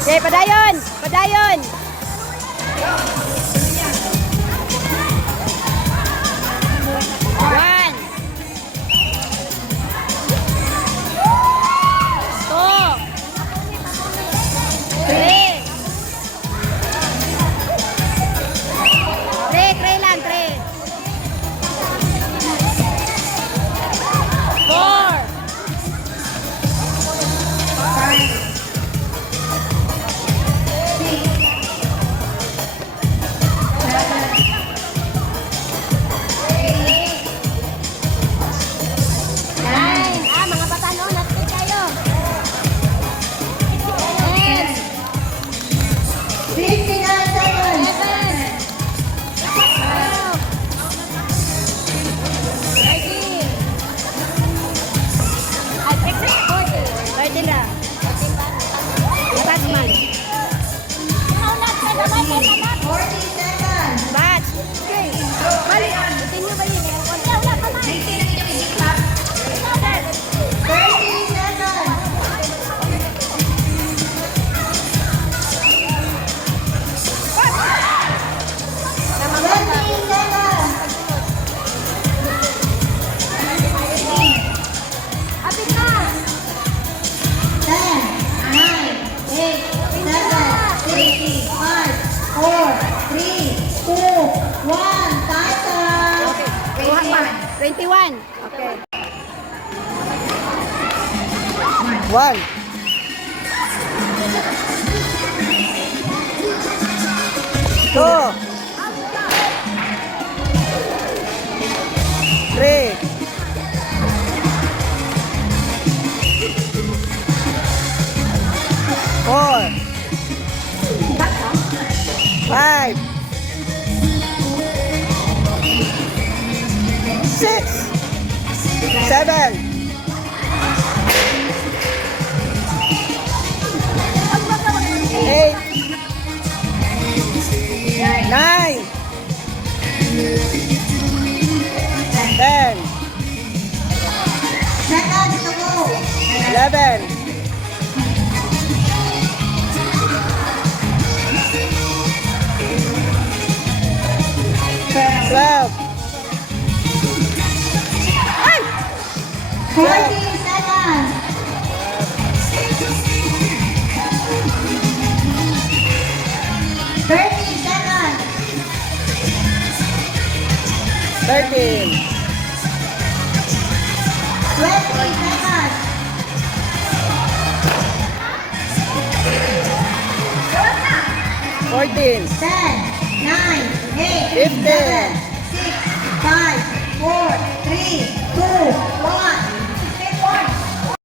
Okay, padayon. Padayon. One. Two. Three. Three lang, three. Four. Mga bata noon, natin kayo. 59 seconds. 13 na. Batch man. 40 seconds. Batch. Okay. Balik. Continue ba yun? 30 seconds. 20 seconds. Apit na. 10, 9, 8, 7, 6, 5, 4, 3, 2, 1. Time's up. Kuha pa. 21. Okay. 1. 2. 3. 4. 5. 6. 7. 8. 9. 10. Seconds to go. 11. 12. 14 seconds. 13 seconds. 13. 20 seconds. 14. 10, 9, 8, 15. 7, 6, 5, 4, 3, 2, 1.